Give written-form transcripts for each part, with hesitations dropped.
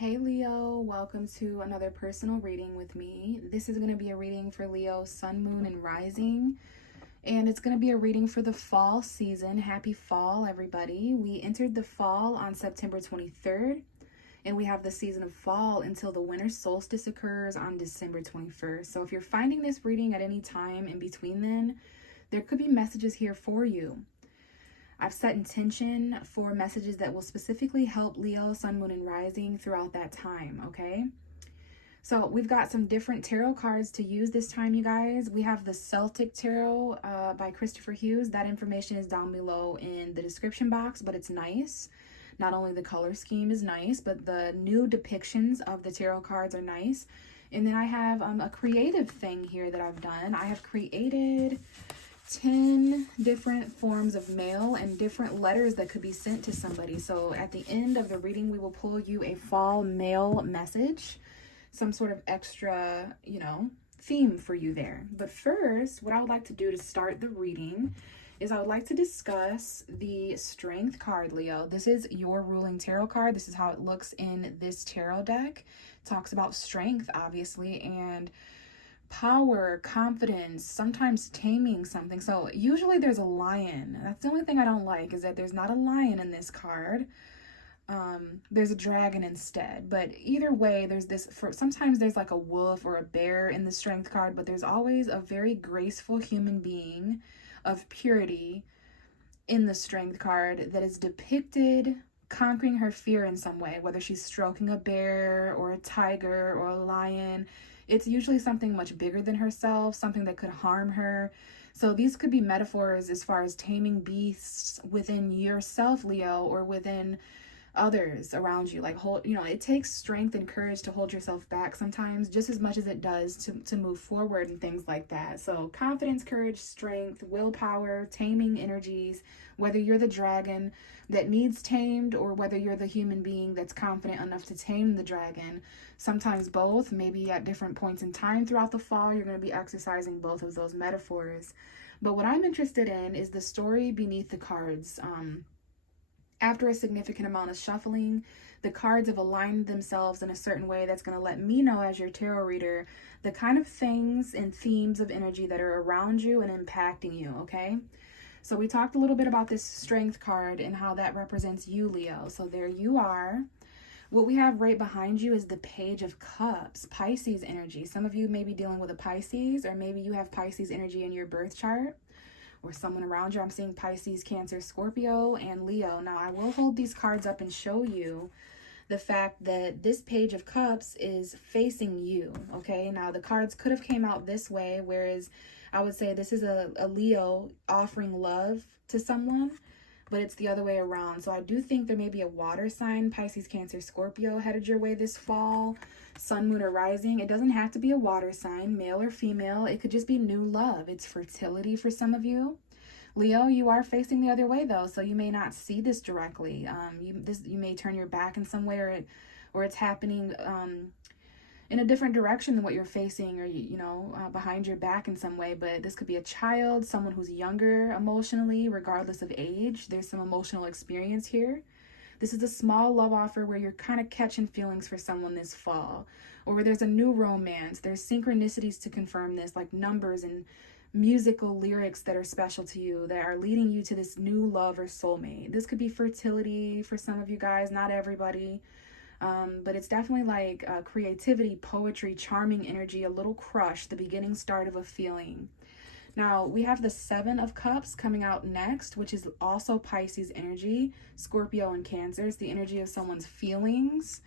Hey Leo, welcome to another personal reading with me. This is going to be a reading for Leo, Sun, Moon, and Rising. And it's going to be a reading for the fall season. Happy fall, everybody. We entered the fall on September 23rd, and we have the season of fall until the winter solstice occurs on December 21st. So if you're finding this reading at any time in between then, there could be messages here for you. I've set intention for messages that will specifically help Leo, Sun, Moon, and Rising throughout that time, okay? So we've got some different tarot cards to use this time, you guys. We have the CELTIC Tarot by Kristoffer Hughes. That information is down below in the description box, but it's nice. Not only the color scheme is nice, but the new depictions of the tarot cards are nice. And then I have a creative thing here that I've done. I have created 10 different forms of mail and different letters that could be sent to somebody. So at the end of the reading, we will pull you a fall mail message, some sort of extra, theme for you there. But first, what I would like to do to start the reading is I would like to discuss the Strength card, Leo. This is your ruling tarot card. This is how it looks in this tarot deck. It talks about strength, obviously, and power, confidence, sometimes taming something. So usually there's a lion. That's the only thing I don't like, is that there's not a lion in this card. There's a dragon instead. But either way, there's this, sometimes there's like a wolf or a bear in the Strength card, but there's always a very graceful human being of purity in the Strength card that is depicted conquering her fear in some way, whether she's stroking a bear or a tiger or a lion. It's usually something much bigger than herself, something that could harm her. So these could be metaphors as far as taming beasts within yourself, Leo, or within others around you. Like, it takes strength and courage to hold yourself back sometimes, just as much as it does to move forward and things like that. So confidence, courage, strength, willpower, taming energies, whether you're the dragon that needs tamed or whether you're the human being that's confident enough to tame the dragon. Sometimes both, maybe at different points in time throughout the fall, you're going to be exercising both of those metaphors. But what I'm interested in is the story beneath the cards. After a significant amount of shuffling, the cards have aligned themselves in a certain way that's going to let me know, as your tarot reader, the kind of things and themes of energy that are around you and impacting you, okay? So we talked a little bit about this Strength card and how that represents you, Leo. So there you are. What we have right behind you is the Page of Cups, Pisces energy. Some of you may be dealing with a Pisces, or maybe you have Pisces energy in your birth chart, or someone around you. I'm seeing Pisces, Cancer, Scorpio, and Leo. Now, I will hold these cards up and show you the fact that this Page of Cups is facing you, okay? Now, the cards could have came out this way, whereas I would say this is a Leo offering love to someone, but it's the other way around. So I do think there may be a water sign, Pisces, Cancer, Scorpio, headed your way this fall, Sun, Moon, or Rising. It doesn't have to be a water sign, male or female. It could just be new love. It's fertility for some of you. Leo, you are facing the other way though, so you may not see this directly. You may turn your back in some way, or it's happening in a different direction than what you're facing, or behind your back in some way. But this could be a child, someone who's younger emotionally, regardless of age. There's some emotional experience here. This is a small love offer where you're kind of catching feelings for someone this fall, or where there's a new romance. There's synchronicities to confirm this, like numbers and musical lyrics that are special to you, that are leading you to this new love or soulmate. This could be fertility for some of you guys, not everybody. But it's definitely like creativity, poetry, charming energy, a little crush, the beginning start of a feeling. Now, we have the Seven of Cups coming out next, which is also Pisces energy, Scorpio and Cancer. It's the energy of someone's feelings.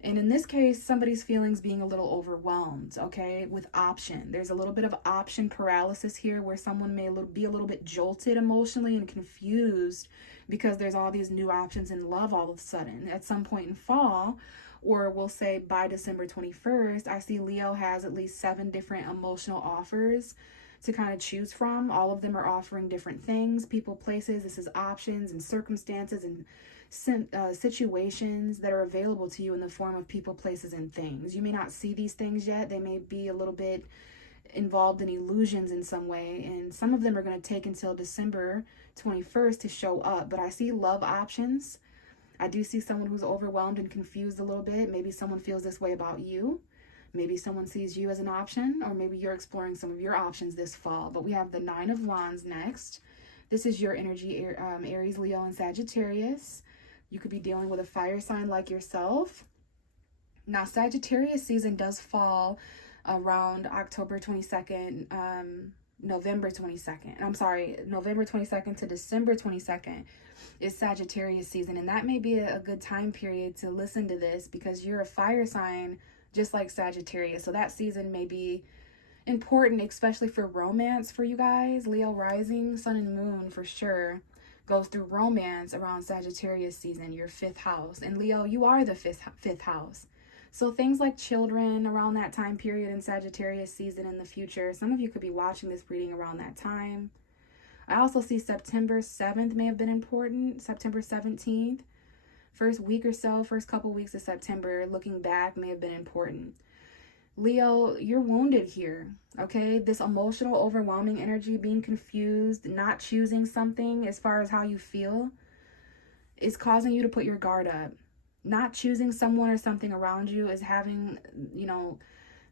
And in this case, somebody's feelings being a little overwhelmed, okay, with option. There's a little bit of option paralysis here, where someone may be a little bit jolted emotionally and confused because there's all these new options in love all of a sudden at some point in fall, or we'll say by December 21st. I see Leo has at least 7 different emotional offers to kind of choose from. All of them are offering different things, people, places. This is options and circumstances and situations that are available to you in the form of people, places, and things. You may not see these things yet. They may be a little bit involved in illusions in some way, and some of them are going to take until December 21st to show up. But I see love options I do see someone who's overwhelmed and confused a little bit. Maybe someone feels this way about you. Maybe someone sees you as an option, or maybe you're exploring some of your options this fall. But we have the Nine of Wands next. This is your energy, Aries, Leo, and Sagittarius. You could be dealing with a fire sign like yourself. Now, Sagittarius season does fall around October 22nd, November 22nd. I'm sorry, November 22nd to December 22nd is Sagittarius season. And that may be a good time period to listen to this because you're a fire sign just like Sagittarius. So that season may be important, especially for romance for you guys. Leo rising, sun and moon for sure goes through romance around Sagittarius season, your 5th house. And Leo, you are the fifth house. So things like children around that time period in Sagittarius season in the future. Some of you could be watching this reading around that time. I also see September 7th may have been important. September 17th. First week or so, first couple weeks of September, looking back, may have been important. Leo, you're wounded here, okay? This emotional, overwhelming energy, being confused, not choosing something as far as how you feel, is causing you to put your guard up. Not choosing someone or something around you is having,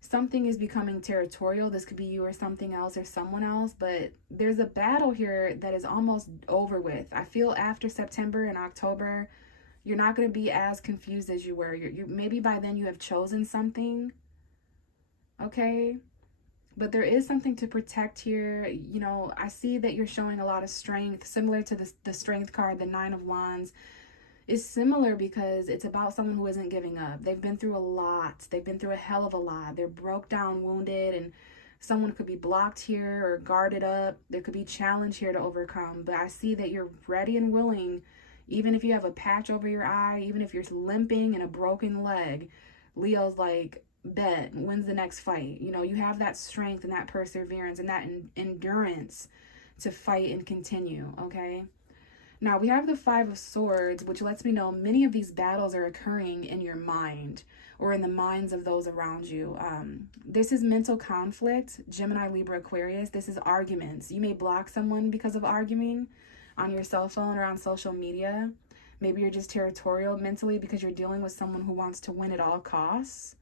something is becoming territorial. This could be you or something else or someone else, but there's a battle here that is almost over with. I feel after September and October, you're not going to be as confused as you were. You maybe by then you have chosen something, okay? But there is something to protect here. I see that you're showing a lot of strength, similar to the strength card, the Nine of Wands. Is similar because it's about someone who isn't giving up. They've been through a lot. They've been through a hell of a lot. They're broke down, wounded, and someone could be blocked here or guarded up. There could be challenge here to overcome. But I see that you're ready and willing, even if you have a patch over your eye, even if you're limping and a broken leg. Leo's like, bet, when's the next fight? You have that strength and that perseverance and that endurance to fight and continue, okay? Now, we have the Five of Swords, which lets me know many of these battles are occurring in your mind or in the minds of those around you. This is mental conflict, Gemini, Libra, Aquarius. This is arguments. You may block someone because of arguing on your cell phone or on social media. Maybe you're just territorial mentally because you're dealing with someone who wants to win at all costs.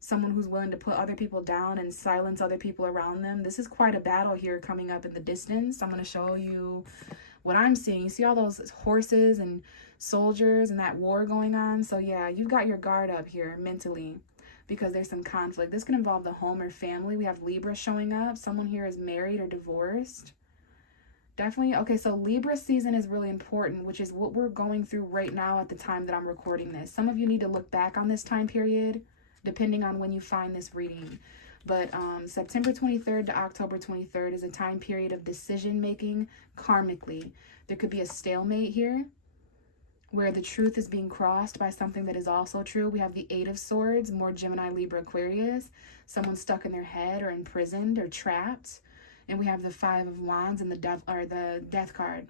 Someone who's willing to put other people down and silence other people around them. This is quite a battle here coming up in the distance. I'm going to show you what I'm seeing. You see all those horses and soldiers and that war going on? So yeah, you've got your guard up here mentally because there's some conflict. This can involve the home or family. We have Libra showing up. Someone here is married or divorced. Definitely. Okay, so Libra season is really important, which is what we're going through right now at the time that I'm recording this. Some of you need to look back on this time period, depending on when you find this reading. But September 23rd to October 23rd is a time period of decision-making karmically. There could be a stalemate here where the truth is being crossed by something that is also true. We have the Eight of Swords, more Gemini, Libra, Aquarius. Someone stuck in their head or imprisoned or trapped. And we have the Five of Wands and the Death card.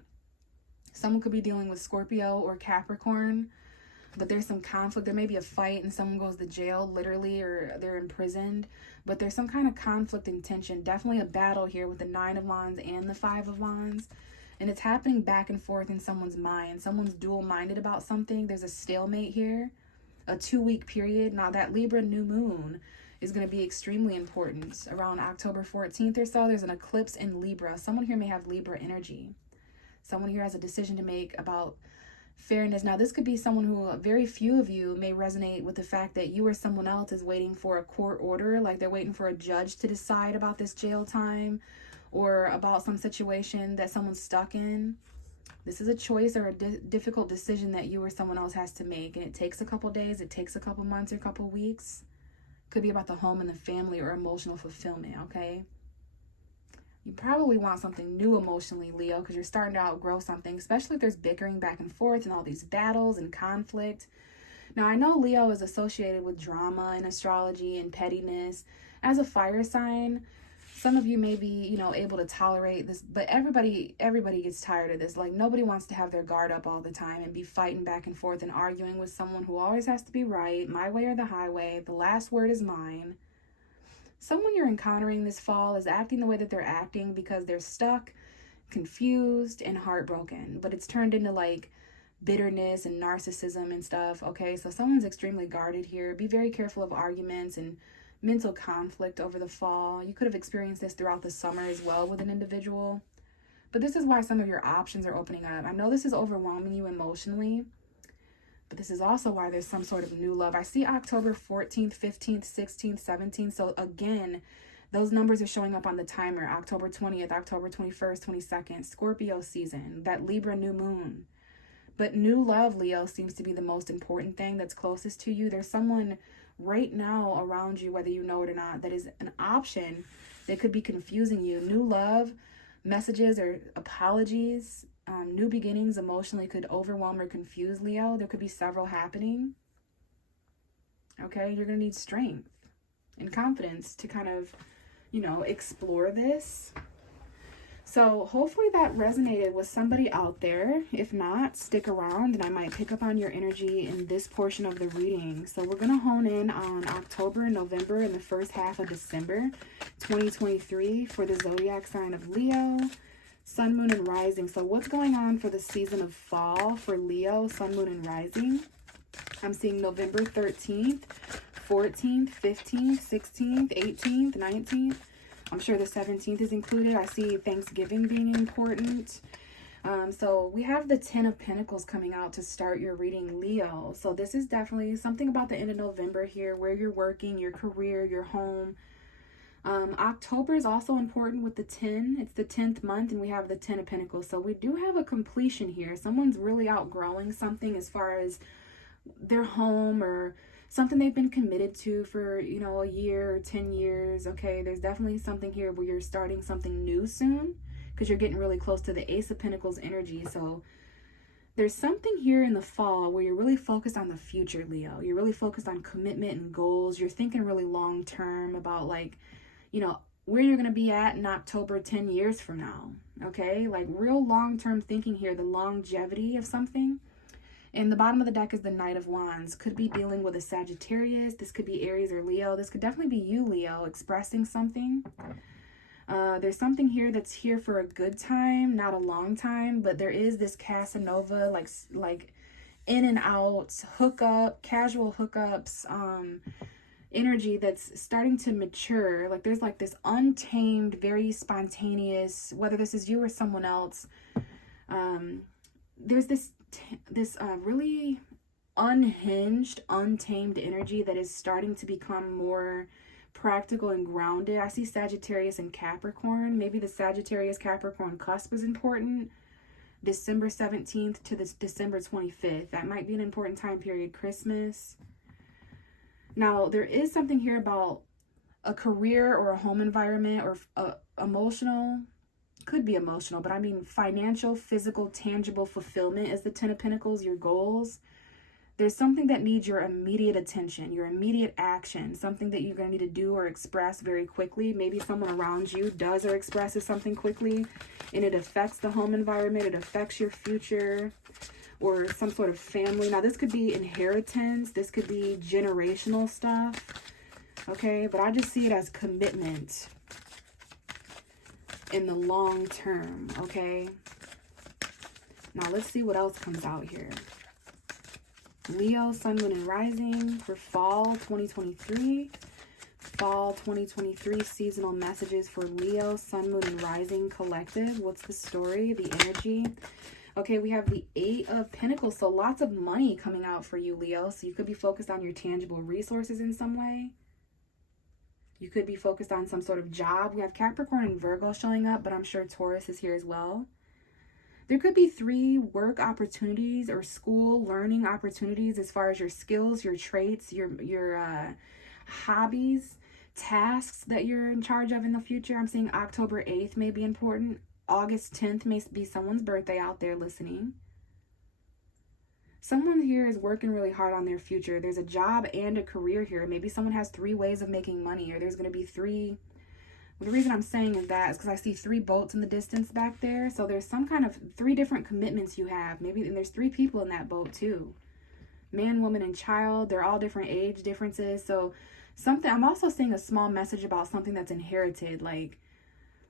Someone could be dealing with Scorpio or Capricorn, but there's some conflict. There may be a fight and someone goes to jail, literally, or they're imprisoned. But there's some kind of conflict and tension. Definitely a battle here with the Nine of Wands and the Five of Wands. And it's happening back and forth in someone's mind. Someone's dual-minded about something. There's a stalemate here, a 2-week period. Now, that Libra new moon is going to be extremely important. Around October 14th or so, there's an eclipse in Libra. Someone here may have Libra energy. Someone here has a decision to make about fairness. Now, this could be someone who very few of you may resonate with the fact that you or someone else is waiting for a court order, like they're waiting for a judge to decide about this jail time or about some situation that someone's stuck in. This is a choice or a difficult decision that you or someone else has to make, and it takes a couple days, it takes a couple months or a couple weeks. Could be about the home and the family or emotional fulfillment, okay? You probably want something new emotionally, Leo, because you're starting to outgrow something, especially if there's bickering back and forth and all these battles and conflict. Now, I know Leo is associated with drama and astrology and pettiness. As a fire sign, some of you may be, able to tolerate this, but everybody gets tired of this. Like, nobody wants to have their guard up all the time and be fighting back and forth and arguing with someone who always has to be right, my way or the highway, the last word is mine. Someone you're encountering this fall is acting the way that they're acting because they're stuck, confused, and heartbroken. But it's turned into like bitterness and narcissism and stuff. Okay, so someone's extremely guarded here. Be very careful of arguments and mental conflict over the fall. You could have experienced this throughout the summer as well with an individual. But this is why some of your options are opening up. I know this is overwhelming you emotionally, but this is also why there's some sort of new love. I see October 14th, 15th, 16th, 17th. So again, those numbers are showing up on the timer. October 20th, October 21st, 22nd, Scorpio season, that Libra new moon. But new love, Leo, seems to be the most important thing that's closest to you. There's someone right now around you, whether you know it or not, that is an option that could be confusing you. New love, messages or apologies, new beginnings emotionally could overwhelm or confuse Leo. There could be several happening. Okay, you're going to need strength and confidence to kind of, explore this. So hopefully that resonated with somebody out there. If not, stick around and I might pick up on your energy in this portion of the reading. So we're going to hone in on October, November, and the first half of December 2023 for the zodiac sign of Leo, Sun, Moon, and Rising. So what's going on for the season of fall for Leo, Sun, Moon, and Rising? I'm seeing November 13th, 14th, 15th, 16th, 18th, 19th. I'm sure the 17th is included. I see Thanksgiving being important. So we have the 10 of Pentacles coming out to start your reading, Leo. So this is definitely something about the end of November here, where you're working, your career, your home. October is also important with the 10. It's the 10th month and we have the 10 of Pentacles. So we do have a completion here. Someone's really outgrowing something as far as their home or something they've been committed to for, a year or 10 years. Okay, there's definitely something here where you're starting something new soon because you're getting really close to the Ace of Pentacles energy. So there's something here in the fall where you're really focused on the future, Leo. You're really focused on commitment and goals. You're thinking really long term about where you're going to be at in October 10 years from now. Okay, like real long-term thinking here, the longevity of something. And the bottom of the deck is the Knight of Wands. Could be dealing with a Sagittarius. This could be Aries or Leo. This could definitely be you, Leo, expressing something. There's something here that's here for a good time, not a long time. But there is this Casanova, like in and out, hookup, casual hookups, energy that's starting to mature. Like there's like this untamed, very spontaneous, whether this is you or someone else. There's this really unhinged, untamed energy that is starting to become more practical and grounded. I see Sagittarius and Capricorn. Maybe the Sagittarius Capricorn cusp is important. December 17th to this December 25th. That might be an important time period. Christmas. Now, there is something here about a career or a home environment or emotional. Could be emotional, but I mean financial, physical, tangible fulfillment is the 10 of Pentacles, your goals. There's something that needs your immediate attention, your immediate action, something that you're going to need to do or express very quickly. Maybe someone around you does or expresses something quickly, and it affects the home environment, it affects your future, or some sort of family. Now, this could be inheritance, this could be generational stuff, okay? But I just see it as commitment in the long term, okay? Now let's see what else comes out here. Leo, Sun, Moon, and Rising for fall 2023. Fall 2023 seasonal messages for Leo, Sun, Moon, and Rising collective. What's the story, the energy? Okay, we have the 8 of Pentacles. So lots of money coming out for you, Leo. So you could be focused on your tangible resources in some way. You could be focused on some sort of job. We have Capricorn and Virgo showing up, but I'm sure Taurus is here as well. There could be 3 work opportunities or school learning opportunities as far as your skills, your traits, your hobbies, tasks that you're in charge of in the future. I'm seeing October 8th may be important. August 10th may be someone's birthday out there listening. Someone here is working really hard on their future. There's a job and a career here. Maybe someone has 3 ways of making money, or there's going to be 3. The reason I'm saying is because I see 3 boats in the distance back there. So there's some kind of 3 different commitments you have. Maybe and there's 3 people in that boat too. Man, woman, and child. They're all different age differences. So I'm also seeing a small message about something that's inherited.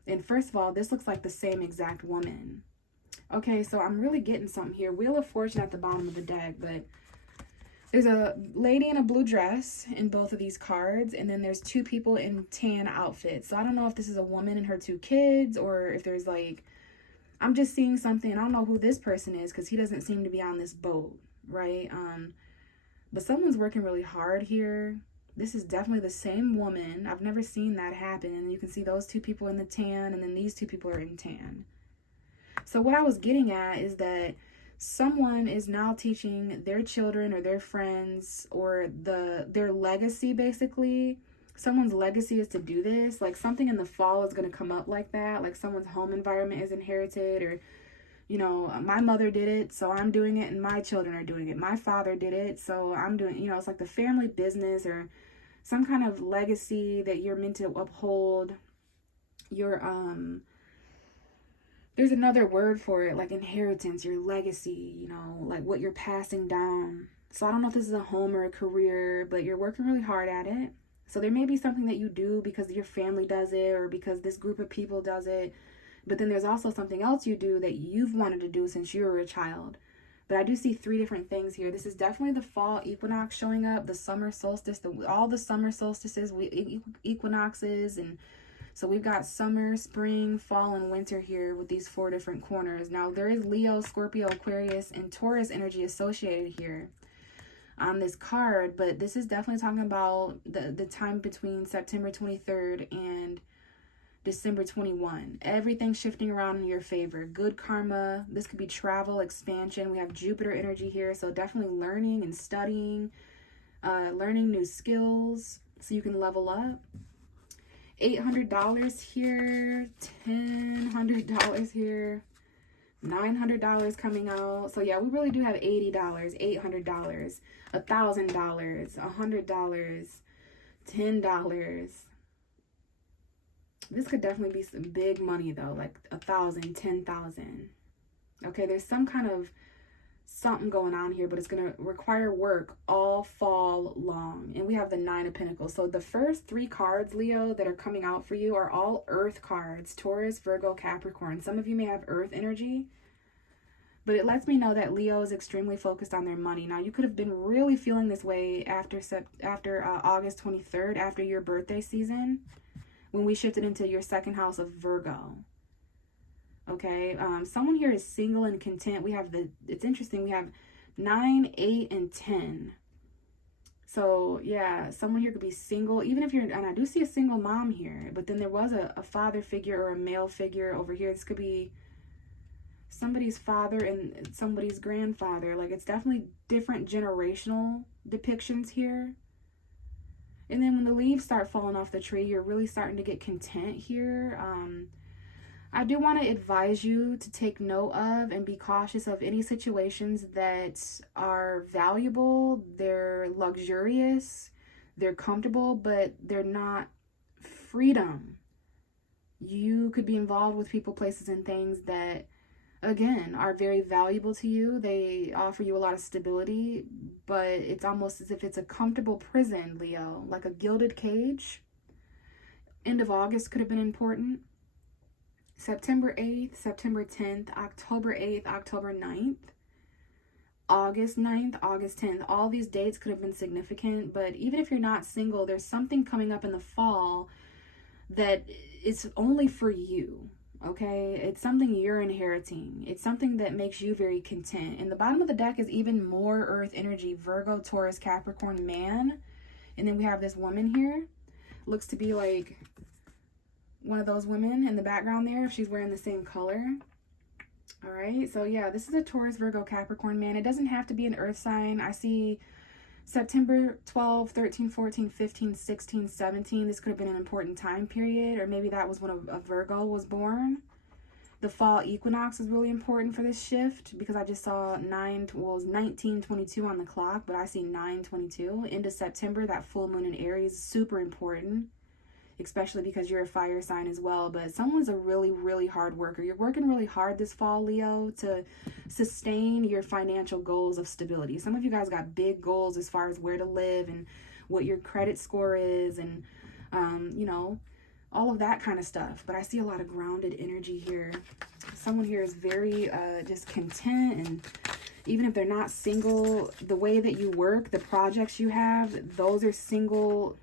And first of all, this looks like the same exact woman. Okay, so I'm really getting something here. Wheel of Fortune at the bottom of the deck, but there's a lady in a blue dress in both of these cards, and then there's two people in tan outfits. So I don't know if this is a woman and her two kids, or if there's like, I'm just seeing something. I don't know who this person is because he doesn't seem to be on this boat, right? But someone's working really hard here. This is definitely the same woman. I've never seen that happen. And you can see those two people in the tan, and then these two people are in tan. So what I was getting at is that someone is now teaching their children or their friends or their legacy, basically. Someone's legacy is to do this. Like something in the fall is going to come up like that. Like someone's home environment is inherited, or, you know, my mother did it, so I'm doing it, and my children are doing it. My father did it, so I'm doing it. You know, it's like the family business or some kind of legacy that you're meant to uphold. Your, there's another word for it, like inheritance, your legacy, you know, like what you're passing down. So I don't know if this is a home or a career, but you're working really hard at it. So there may be something that you do because your family does it or because this group of people does it. But then there's also something else you do that you've wanted to do since you were a child. But I do see three different things here. This is definitely the fall equinox showing up, the summer solstice, all the summer solstices, equinoxes, and so we've got summer, spring, fall, and winter here with these four different corners. Now, there is Leo, Scorpio, Aquarius, and Taurus energy associated here on this card, but this is definitely talking about the time between September 23rd and December 21. Everything shifting around in your favor. Good karma. This could be travel, expansion. We have Jupiter energy here, so definitely learning and studying, learning new skills so you can level up. $800 here, $1,000 here, $900 coming out. So yeah, we really do have $80, $800, $1,000, $100, $10. This could definitely be some big money though, like 1,000, 10,000. Okay, there's some kind of something going on here, but it's going to require work all fall long. And we have the Nine of Pentacles. So the first three cards, Leo, that are coming out for you are all earth cards: Taurus, Virgo, Capricorn. Some of you may have earth energy, but it lets me know that Leo is extremely focused on their money. Now, you could have been really feeling this way after August 23rd, after your birthday season, when we shifted into your second house of Virgo. Okay, someone here is single and content. We have it's interesting, we have 9, 8, and 10. So yeah, someone here could be single, even if and I do see a single mom here, but then there was a father figure or a male figure over here. This could be somebody's father and somebody's grandfather. Like, it's definitely different generational depictions here. And then when the leaves start falling off the tree, you're really starting to get content here. I do want to advise you to take note of and be cautious of any situations that are valuable, they're luxurious, they're comfortable, but they're not freedom. You could be involved with people, places, and things that, again, are very valuable to you. They offer you a lot of stability, but it's almost as if it's a comfortable prison, Leo, like a gilded cage. End of August could have been important. September 8th, September 10th, October 8th, October 9th, August 9th, August 10th. All these dates could have been significant, but even if you're not single, there's something coming up in the fall that is only for you, okay? It's something you're inheriting. It's something that makes you very content. And the bottom of the deck is even more earth energy: Virgo, Taurus, Capricorn, man. And then we have this woman here. Looks to be like one of those women in the background there, if she's wearing the same color. All right, so yeah, this is a Taurus, Virgo, Capricorn man. It doesn't have to be an earth sign. I see September 12, 13, 14, 15, 16, 17. This could have been an important time period, or maybe that was when a Virgo was born. The fall equinox is really important for this shift because I just saw it was 19:22 on the clock, but I see 9:22. Into September, that full moon in Aries is super important, especially because you're a fire sign as well. But someone's a really, really hard worker. You're working really hard this fall, Leo, to sustain your financial goals of stability. Some of you guys got big goals as far as where to live and what your credit score is and, you know, all of that kind of stuff. But I see a lot of grounded energy here. Someone here is very just content, and even if they're not single, the way that you work, the projects you have, those are single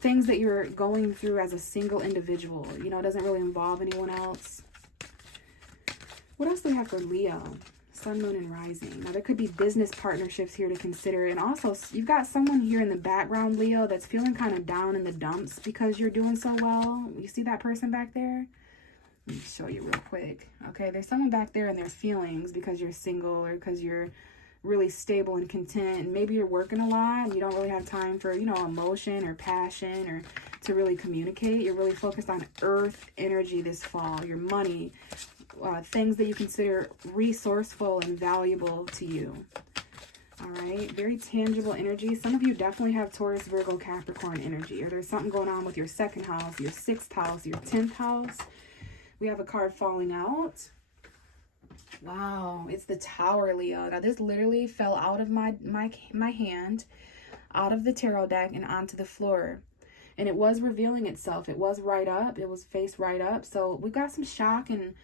things that you're going through as a single individual. You know, it doesn't really involve anyone else. What else do we have for Leo? Sun, moon, and rising. Now, there could be business partnerships here to consider. And also, you've got someone here in the background, Leo, that's feeling kind of down in the dumps because you're doing so well. You see that person back there? Let me show you real quick. Okay, there's someone back there in their feelings because you're single or because you're really stable and content. And maybe you're working a lot and you don't really have time for, you know, emotion or passion or to really communicate. You're really focused on earth energy this fall, your money, things that you consider resourceful and valuable to you. All right, very tangible energy. Some of you definitely have Taurus, Virgo, Capricorn energy, or there's something going on with your 2nd house, your 6th house, your 10th house. We have a card falling out. Wow, it's the Tower, Leo. Now, this literally fell out of my hand, out of the tarot deck and onto the floor. And it was revealing itself. It was right up. It was face right up. So we've got some shock and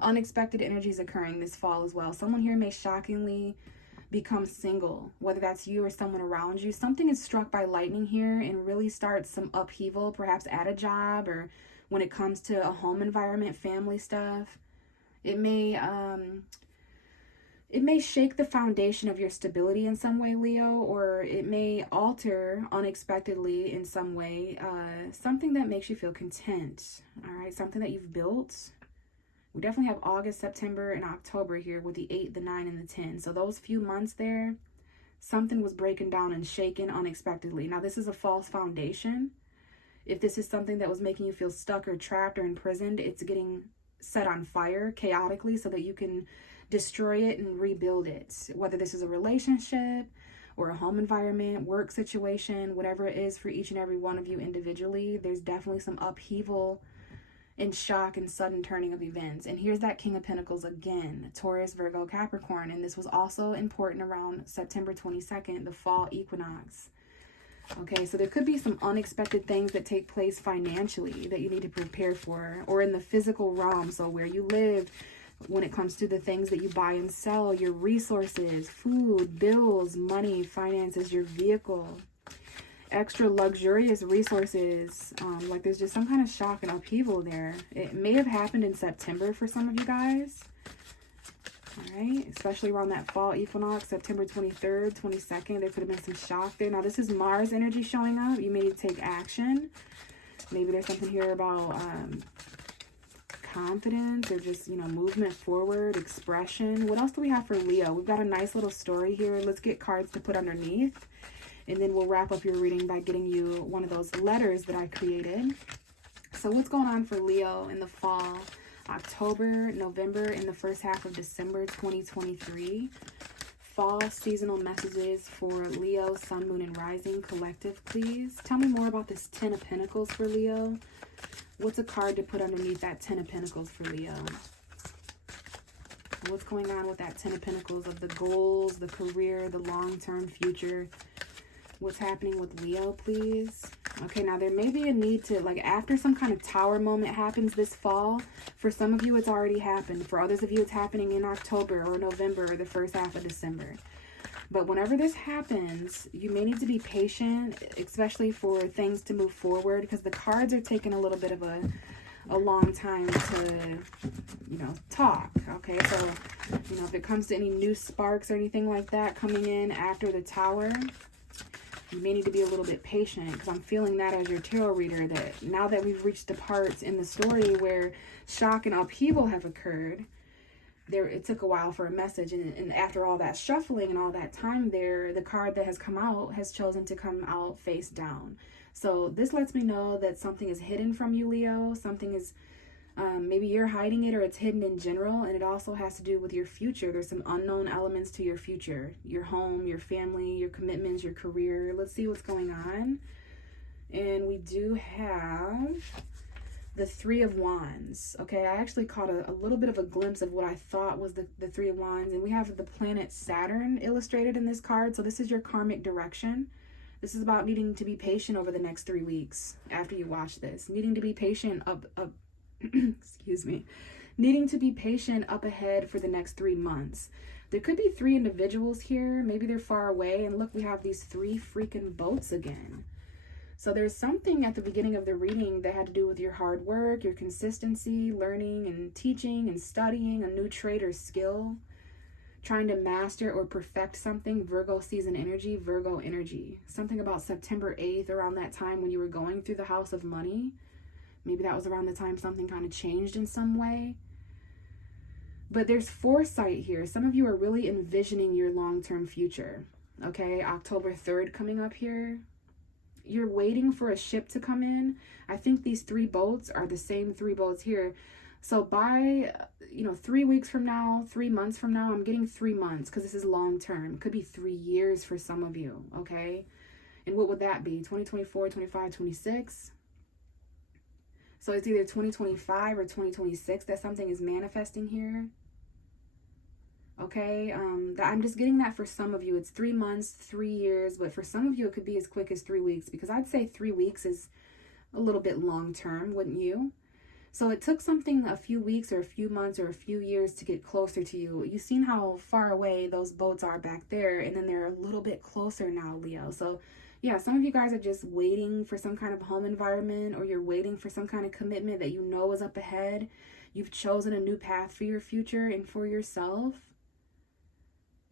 unexpected energies occurring this fall as well. Someone here may shockingly become single, whether that's you or someone around you. Something is struck by lightning here and really starts some upheaval, perhaps at a job or when it comes to a home environment, family stuff. It may shake the foundation of your stability in some way, Leo, or it may alter unexpectedly in some way something that makes you feel content, all right? Something that you've built. We definitely have August, September, and October here with the 8, the 9, and the 10. So those few months there, something was breaking down and shaken unexpectedly. Now, this is a false foundation. If this is something that was making you feel stuck or trapped or imprisoned, it's getting set on fire chaotically so that you can destroy it and rebuild it. Whether this is a relationship or a home environment, work situation, whatever it is for each and every one of you individually, there's definitely some upheaval and shock and sudden turning of events. And here's that King of Pentacles again, Taurus, Virgo, Capricorn. And this was also important around September 22nd, the fall equinox. Okay, so there could be some unexpected things that take place financially that you need to prepare for, or in the physical realm, so where you live, when it comes to the things that you buy and sell, your resources, food, bills, money, finances, your vehicle, extra luxurious resources. Like there's just some kind of shock and upheaval there. It may have happened in September for some of you guys. All right, especially around that fall equinox, September 23rd, 22nd, there could have been some shock there. Now, this is Mars energy showing up. You may need to take action. Maybe there's something here about confidence or just, you know, movement forward, expression. What else do we have for Leo? We've got a nice little story here. Let's get cards to put underneath. And then we'll wrap up your reading by getting you one of those letters that I created. So what's going on for Leo in the fall? October, November, and the first half of December 2023. Fall seasonal messages for Leo, Sun, Moon, and Rising collective, please. Tell me more about this 10 of Pentacles for Leo. What's a card to put underneath that 10 of Pentacles for Leo? What's going on with that 10 of Pentacles of the goals, the career, the long-term future? What's happening with Leo, please? Okay, now there may be a need to, like, after some kind of tower moment happens this fall, for some of you it's already happened. For others of you it's happening in October or November or the first half of December. But whenever this happens, you may need to be patient, especially for things to move forward, because the cards are taking a little bit of a long time to, you know, talk. Okay, so, you know, if it comes to any new sparks or anything like that coming in after the tower, you may need to be a little bit patient, because I'm feeling that as your tarot reader, that now that we've reached the parts in the story where shock and upheaval have occurred, it took a while for a message, and after all that shuffling and all that time there, the card that has come out has chosen to come out face down. So this lets me know that something is hidden from you, Leo. Something is, maybe you're hiding it, or it's hidden in general, and it also has to do with your future. There's some unknown elements to your future, your home, your family, your commitments, your career. Let's see what's going on. And we do have the 3 of Wands. Okay, I actually caught a little bit of a glimpse of what I thought was the 3 of Wands, and we have the planet Saturn illustrated in this card. So this is your karmic direction. This is about needing to be patient over the next 3 weeks after you watch this. Needing to be patient excuse me, needing to be patient up ahead for the next 3 months. There could be 3 individuals here. Maybe they're far away. And look, we have these 3 freaking boats again. So there's something at the beginning of the reading that had to do with your hard work, your consistency, learning and teaching and studying a new trade or skill, trying to master or perfect something. Virgo season energy, Virgo energy. Something about September 8th, around that time when you were going through the house of money. Maybe that was around the time something kind of changed in some way. But there's foresight here. Some of you are really envisioning your long-term future. Okay, October 3rd coming up here. You're waiting for a ship to come in. I think these 3 boats are the same 3 boats here. So by, 3 weeks from now, 3 months from now, I'm getting 3 months because this is long-term. It could be 3 years for some of you, okay? And what would that be? 2024, 25, 26? So it's either 2025 or 2026 that something is manifesting here. Okay, I'm just getting that for some of you. It's 3 months, 3 years, but for some of you, it could be as quick as 3 weeks, because I'd say 3 weeks is a little bit long term, wouldn't you? So it took something a few weeks or a few months or a few years to get closer to you. You've seen how far away those boats are back there, and then they're a little bit closer now, Leo. So yeah, some of you guys are just waiting for some kind of home environment, or you're waiting for some kind of commitment that you know is up ahead. You've chosen a new path for your future and for yourself.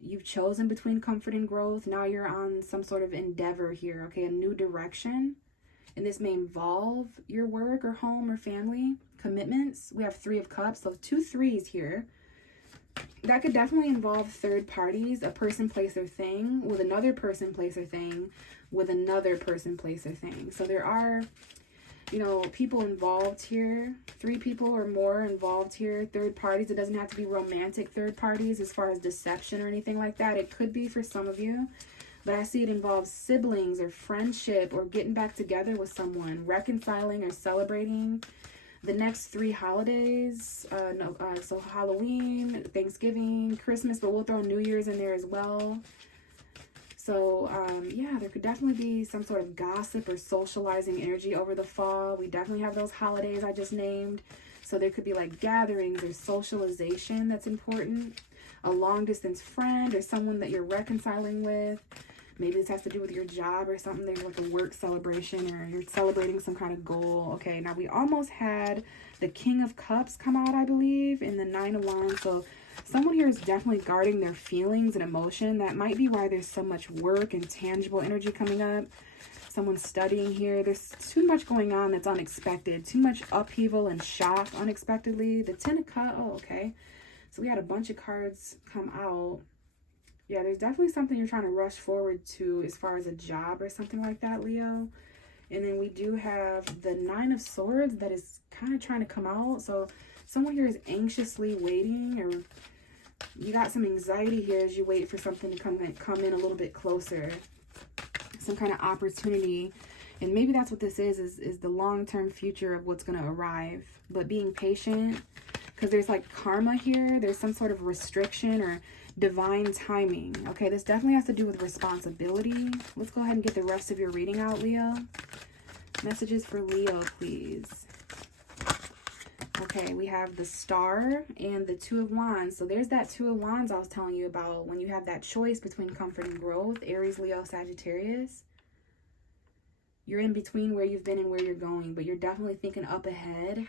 You've chosen between comfort and growth. Now you're on some sort of endeavor here, okay? A new direction. And this may involve your work or home or family commitments. We have 3 of Cups, so 2 3s here. That could definitely involve third parties, a person, place, or thing, with another person, place, or thing, with another person, place, or thing. So there are, people involved here, 3 people or more involved here, third parties. It doesn't have to be romantic third parties as far as deception or anything like that. It could be for some of you, but I see it involves siblings or friendship or getting back together with someone, reconciling or celebrating the next 3 holidays. So Halloween, Thanksgiving, Christmas, but we'll throw New Year's in there as well. So, yeah, there could definitely be some sort of gossip or socializing energy over the fall. We definitely have those holidays I just named. So there could be like gatherings or socialization that's important. A long distance friend or someone that you're reconciling with. Maybe this has to do with your job or something. There's like a work celebration, or you're celebrating some kind of goal. Okay, now we almost had the King of Cups come out, I believe, and the 9 of Wands. So someone here is definitely guarding their feelings and emotion. That might be why there's so much work and tangible energy coming up. Someone's studying here. There's too much going on that's unexpected. Too much upheaval and shock unexpectedly. The 10 of Cups. Oh, okay. So we had a bunch of cards come out. Yeah, there's definitely something you're trying to rush forward to as far as a job or something like that, Leo. And then we do have the 9 of Swords that is kind of trying to come out. So someone here is anxiously waiting, or you got some anxiety here as you wait for something to come in a little bit closer. Some kind of opportunity. And maybe that's what this is the long-term future of what's going to arrive. But being patient, because there's like karma here. There's some sort of restriction or divine timing. Okay, this definitely has to do with responsibility. Let's go ahead and get the rest of your reading out, Leo. Messages for Leo, please. Okay, we have the Star and the 2 of Wands. So there's that 2 of Wands I was telling you about, when you have that choice between comfort and growth. Aries, Leo, Sagittarius. You're in between where you've been and where you're going, but you're definitely thinking up ahead.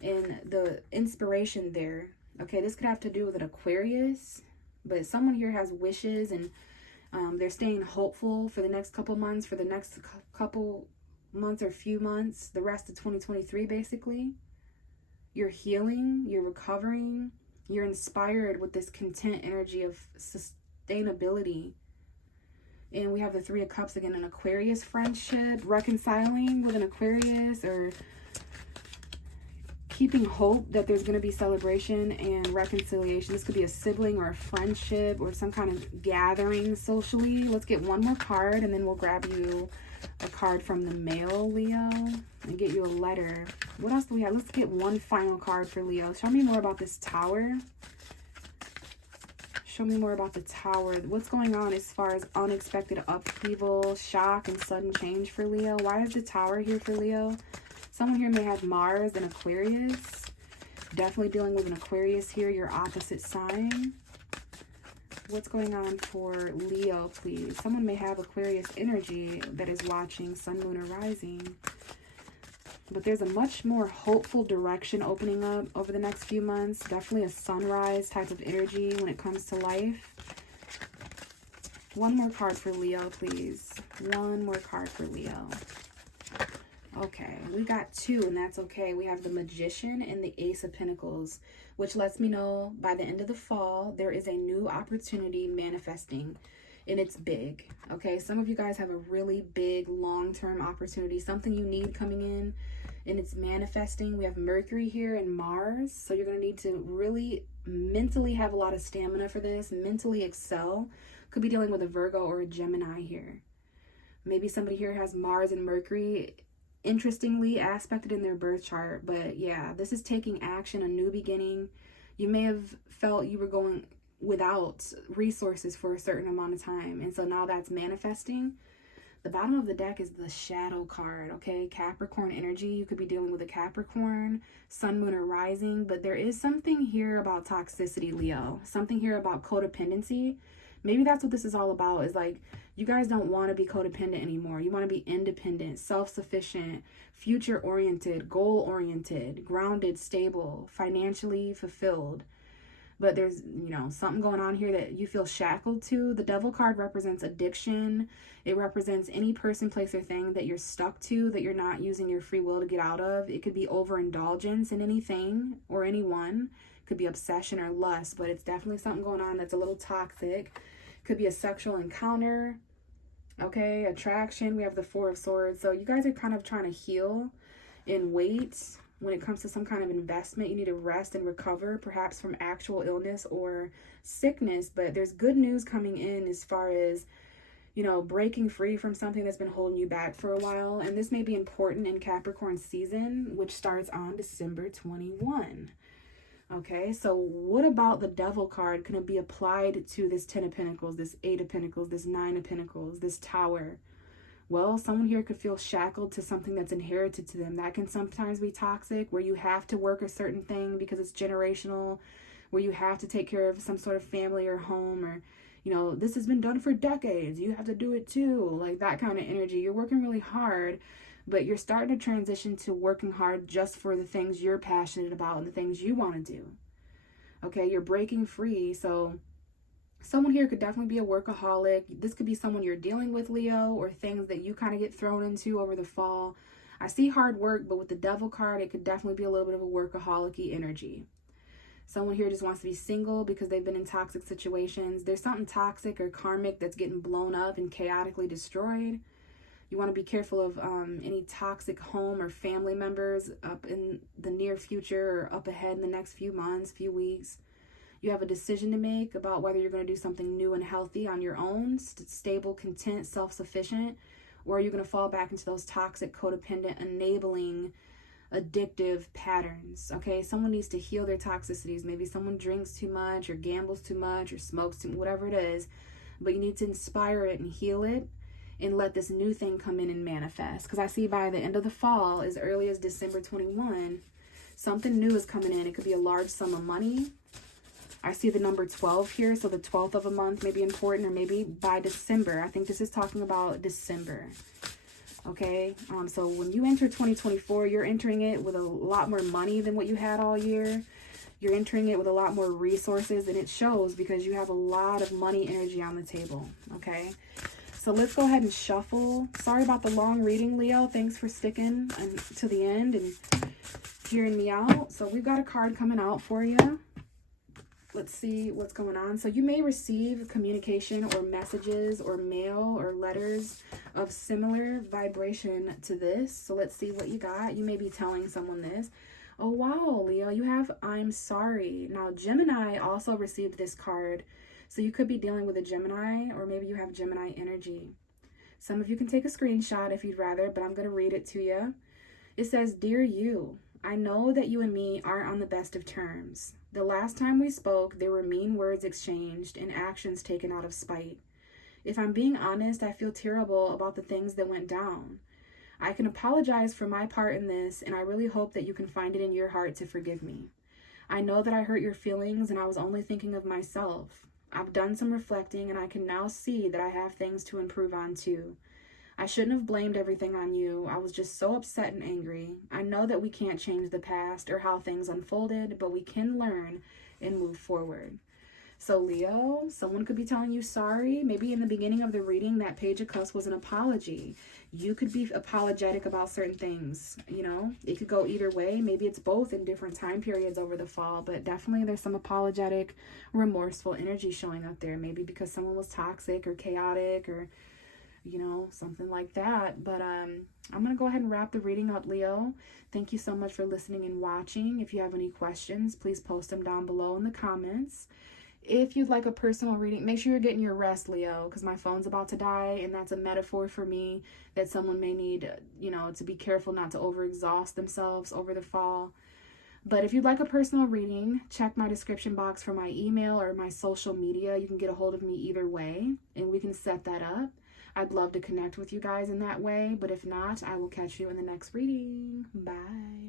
And the inspiration there. Okay, this could have to do with an Aquarius. But someone here has wishes, and they're staying hopeful for the next couple months, for the next couple months or few months, the rest of 2023 basically. You're healing, you're recovering, you're inspired with this content energy of sustainability. And we have the 3 of Cups again, an Aquarius friendship, reconciling with an Aquarius, or keeping hope that there's going to be celebration and reconciliation. This could be a sibling or a friendship or some kind of gathering socially. Let's get one more card, and then we'll grab you a card from the mail, Leo, and get you a letter. What else do we have? Let's get one final card for Leo. Show me more about this Tower. Show me more about the Tower. What's going on as far as unexpected upheaval, shock, and sudden change for Leo? Why is the Tower here for Leo? Someone here may have Mars and Aquarius. Definitely dealing with an Aquarius here, your opposite sign. What's going on for Leo, please? Someone may have Aquarius energy that is watching Sun, Moon, or Rising. But there's a much more hopeful direction opening up over the next few months. Definitely a sunrise type of energy when it comes to life. One more card for Leo, please. One more card for Leo. Okay, we got 2, and that's okay. We have the Magician and the Ace of Pentacles, which lets me know by the end of the fall, there is a new opportunity manifesting, and it's big. Okay, some of you guys have a really big long-term opportunity, something you need coming in, and it's manifesting. We have Mercury here and Mars, so you're going to need to really mentally have a lot of stamina for this, mentally excel. Could be dealing with a Virgo or a Gemini here. Maybe somebody here has Mars and Mercury interestingly aspected in their birth chart, but yeah, this is taking action, a new beginning. You may have felt you were going without resources for a certain amount of time, and so now that's manifesting. The bottom of the deck is the Shadow card, okay? Capricorn energy. You could be dealing with a Capricorn, Sun, Moon, or Rising, but there is something here about toxicity, Leo. Something here about codependency. Maybe that's what this is all about, is like, you guys don't want to be codependent anymore. You want to be independent, self-sufficient, future-oriented, goal-oriented, grounded, stable, financially fulfilled. But there's, you know, something going on here that you feel shackled to. The Devil card represents addiction. It represents any person, place, or thing that you're stuck to, that you're not using your free will to get out of. It could be overindulgence in anything or anyone. It could be obsession or lust, but it's definitely something going on that's a little toxic. Could be a sexual encounter, okay, attraction. We have the Four of Swords. So you guys are kind of trying to heal and wait when it comes to some kind of investment. You need to rest and recover, perhaps from actual illness or sickness. But there's good news coming in as far as, you know, breaking free from something that's been holding you back for a while. And this may be important in Capricorn season, which starts on December 21. Okay, so what about the Devil card can be applied to this 10 of Pentacles, this 8 of Pentacles, this 9 of Pentacles, this Tower? Well, someone here could feel shackled to something that's inherited to them. That can sometimes be toxic, where you have to work a certain thing because it's generational, where you have to take care of some sort of family or home, or, you know, this has been done for decades. You have to do it too. Like that kind of energy. You're working really hard, but you're starting to transition to working hard just for the things you're passionate about and the things you want to do. Okay, you're breaking free. So someone here could definitely be a workaholic. This could be someone you're dealing with, Leo, or things that you kind of get thrown into over the fall. I see hard work, but with the Devil card, it could definitely be a little bit of a workaholic-y energy. Someone here just wants to be single because they've been in toxic situations. There's something toxic or karmic that's getting blown up and chaotically destroyed. You want to be careful of any toxic home or family members up in the near future or up ahead in the next few months, few weeks. You have a decision to make about whether you're going to do something new and healthy on your own, stable, content, self-sufficient, or are you going to fall back into those toxic, codependent, enabling, addictive patterns. Okay, someone needs to heal their toxicities. Maybe someone drinks too much or gambles too much or smokes too much, whatever it is, but you need to inspire it and heal it and let this new thing come in and manifest. Because I see by the end of the fall, as early as December 21, something new is coming in. It could be a large sum of money. I see the number 12 here, so the 12th of a month may be important, or maybe by December. I think this is talking about December. Okay, so when you enter 2024, you're entering it with a lot more money than what you had all year. You're entering it with a lot more resources, and it shows because you have a lot of money energy on the table. Okay, so let's go ahead and shuffle. Sorry about the long reading, Leo. Thanks for sticking to the end and hearing me out. So we've got a card coming out for you. Let's see what's going on. So you may receive communication or messages or mail or letters of similar vibration to this. So let's see what you got. You may be telling someone this. Oh, wow, Leo, you have I'm sorry. Now, Gemini also received this card. So you could be dealing with a Gemini, or maybe you have Gemini energy. Some of you can take a screenshot if you'd rather, but I'm going to read it to you. It says, Dear you, I know that you and me aren't on the best of terms. The last time we spoke, there were mean words exchanged and actions taken out of spite. If I'm being honest, I feel terrible about the things that went down. I can apologize for my part in this, and I really hope that you can find it in your heart to forgive me. I know that I hurt your feelings and I was only thinking of myself. I've done some reflecting and I can now see that I have things to improve on too. I shouldn't have blamed everything on you. I was just so upset and angry. I know that we can't change the past or how things unfolded, but we can learn and move forward. So Leo, someone could be telling you sorry. Maybe in the beginning of the reading, that Page of Cups was an apology. You could be apologetic about certain things, you know. It could go either way. Maybe it's both in different time periods over the fall, but definitely there's some apologetic, remorseful energy showing up there. Maybe because someone was toxic or chaotic or, you know, something like that. But I'm going to go ahead and wrap the reading up, Leo. Thank you so much for listening and watching. If you have any questions, please post them down below in the comments. If you'd like a personal reading, make sure you're getting your rest, Leo, because my phone's about to die, and that's a metaphor for me that someone may need, you know, to be careful not to overexhaust themselves over the fall. But if you'd like a personal reading, check my description box for my email or my social media. You can get a hold of me either way, and we can set that up. I'd love to connect with you guys in that way, but if not, I will catch you in the next reading. Bye.